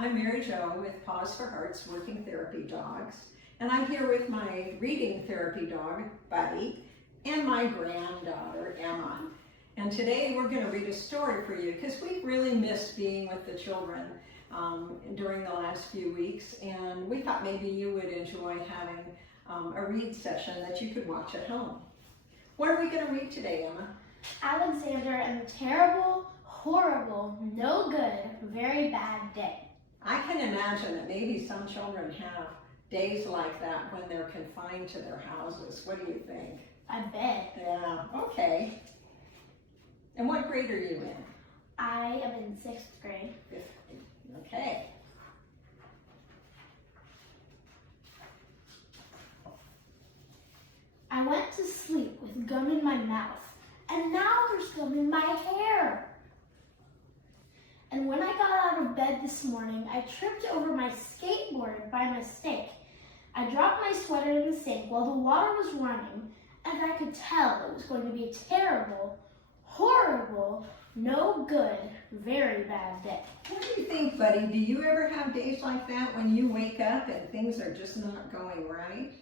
I'm Mary Jo with Paws for Hearts Working Therapy Dogs, and I'm here with my reading therapy dog, Buddy, and my granddaughter, Emma. And today we're going to read a story for you because we've really missed being with the children during the last few weeks, and we thought maybe you would enjoy having a read session that you could watch at home. What are we going to read today, Emma? Alexander and the Terrible, Horrible, No Good, Very Bad Day. I can imagine that maybe some children have days like that when they're confined to their houses. What do you think? I bet. Yeah, okay. And what grade are you in? I am in 6th grade. Okay. I went to sleep with gum in my mouth, and now there's gum in my hair. And when I got out of bed this morning, I tripped over my skateboard by mistake. I dropped my sweater in the sink while the water was running, and I could tell it was going to be a terrible, horrible, no good, very bad day. What do you think, Buddy? Do you ever have days like that when you wake up and things are just not going right?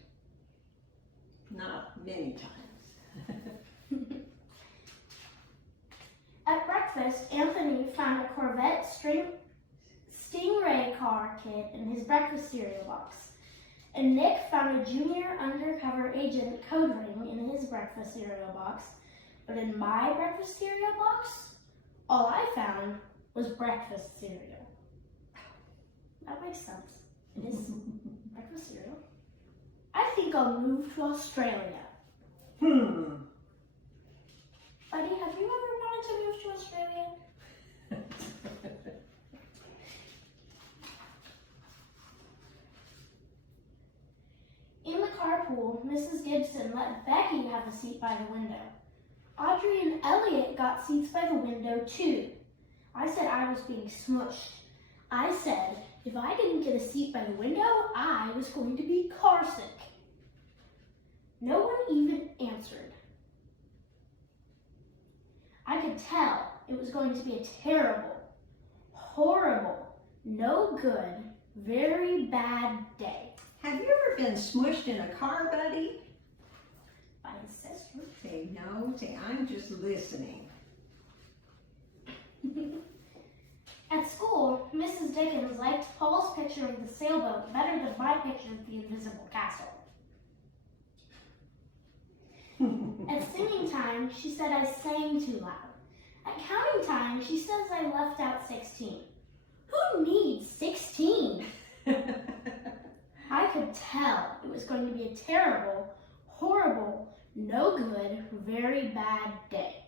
Not many times. At breakfast, Anthony found a Corvette Stingray car kit in his breakfast cereal box. And Nick found a junior undercover agent code ring in his breakfast cereal box. But in my breakfast cereal box, all I found was breakfast cereal. That makes sense. It is breakfast cereal. I think I'll move to Australia. Buddy, have you ever wanted to move to Australia? In the carpool, Mrs. Gibson let Becky have a seat by the window. Audrey and Elliot got seats by the window too. I said I was being smushed. I said if I didn't get a seat by the window, I was going to be carsick. No one even answered. I could tell it was going to be a terrible, horrible, no good, very bad day. Have you ever been smushed in a car, Buddy? By his sister. Say no, say I'm just listening. At school, Mrs. Dickens liked Paul's picture of the sailboat better than my picture of the invisible castle. At singing time, she said I sang too loud. At counting time, she says I left out 16. Who needs 16? I could tell it was going to be a terrible, horrible, no good, very bad day.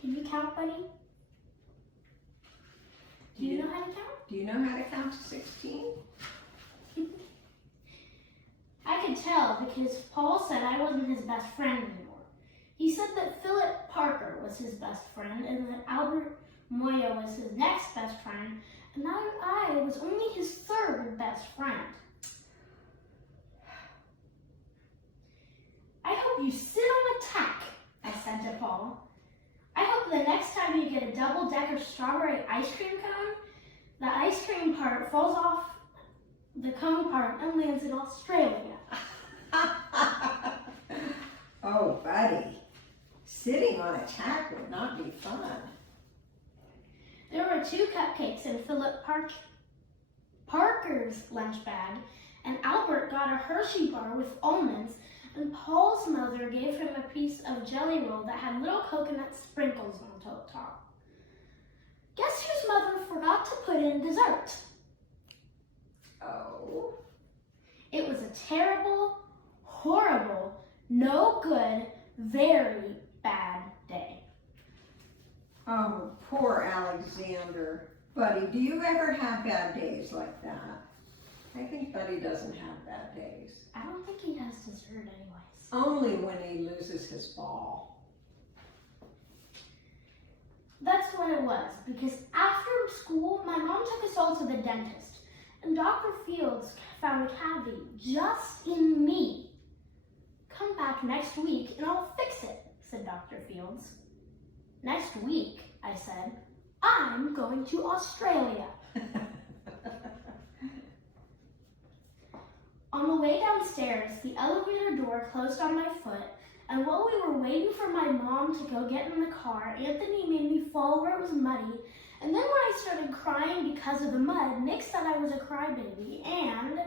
Can you count, Buddy? Do you know how to count? Do you know how to count to 16? I could tell because Paul said I wasn't his best friend anymore. He said that Philip Parker was his best friend and that Albert Moya was his next best friend, and now I was only his third best friend. I hope you sit on a tack, I said to Paul. I hope the next time you get a double-decker strawberry ice cream cone, the ice cream part falls off the cone part and lands in Australia. Oh, Buddy. Sitting on a tack would not be fun. There were 2 cupcakes in Philip Parker's lunch bag, and Albert got a Hershey bar with almonds, and Paul's mother gave him a piece of jelly roll that had little coconut sprinkles on the top. Guess whose mother forgot to put in dessert? Oh. It was a terrible, horrible, no good, very bad day. Oh, poor Alexander. Buddy, do you ever have bad days like that? I think Buddy doesn't have bad days. I don't think he has dessert anyways. Only when he loses his ball. That's what it was, because after school, my mom took us all to the dentist, and Dr. Fields found a cavity just in me. Come back next week and I'll fix it, said Dr. Fields. Next week, I said. I'm going to Australia. On the way downstairs, the elevator door closed on my foot, and while we were waiting for my mom to go get in the car, Anthony made me fall where it was muddy, and then when I started crying because of the mud, Nick said I was a crybaby, and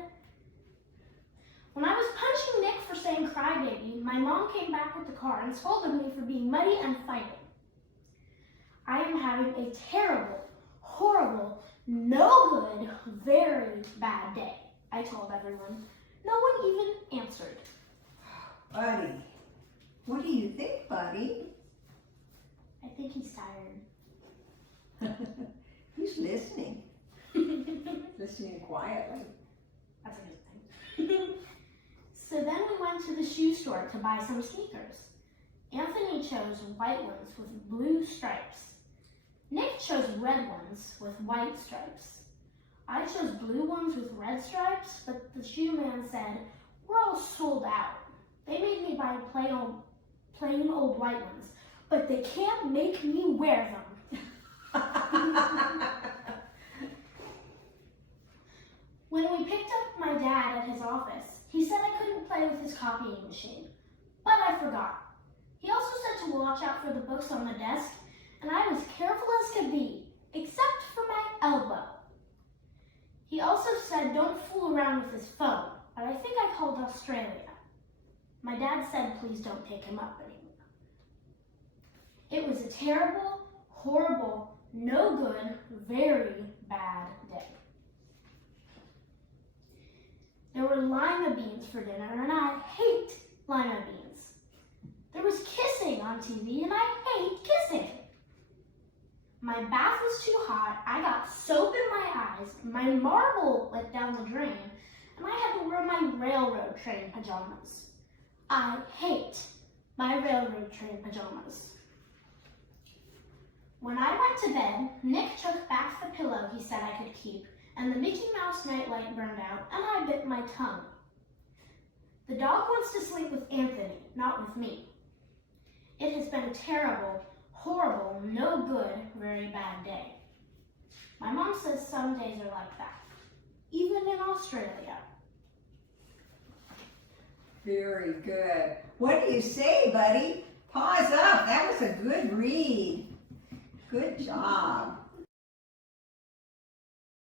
when I was punching Nick for saying crybaby, my mom came back with the car and scolded me for being muddy and fighting. I am having a terrible, horrible, no good, very bad day, I told everyone. No one even answered. Buddy, what do you think, buddy? I think he's tired. He's listening. Listening quietly. That's a good thing. So then we went to the shoe store to buy some sneakers. Anthony chose white ones with blue stripes. Nick chose red ones with white stripes. I chose blue ones with red stripes, but the shoe man said, "We're all sold out. They made me buy plain old white ones, but they can't make me wear them." When we picked up my dad at his office, he said I couldn't play with his copying machine, but I forgot. He also said to watch out for the books on the desk, and I was careful as could be, except for my elbow. He also said don't fool around with his phone, but I think I called Australia. My dad said please don't pick him up anymore. It was a terrible, horrible, no good, very bad day. There were lima beans for dinner, and I hate lima beans. There was kissing on TV, and I hate kissing. My bath was too hot, I got soap in my eyes, my marble went down the drain, and I had to wear my railroad train pajamas. I hate my railroad train pajamas. When I went to bed, Nick took back the pillow he said I could keep, and the Mickey Mouse nightlight burned out, and I bit my tongue. The dog wants to sleep with Anthony, not with me. It has been a terrible, horrible, no good, very bad day. My mom says some days are like that, even in Australia. Very good. What do you say, buddy? Paws up. That was a good read. Good job.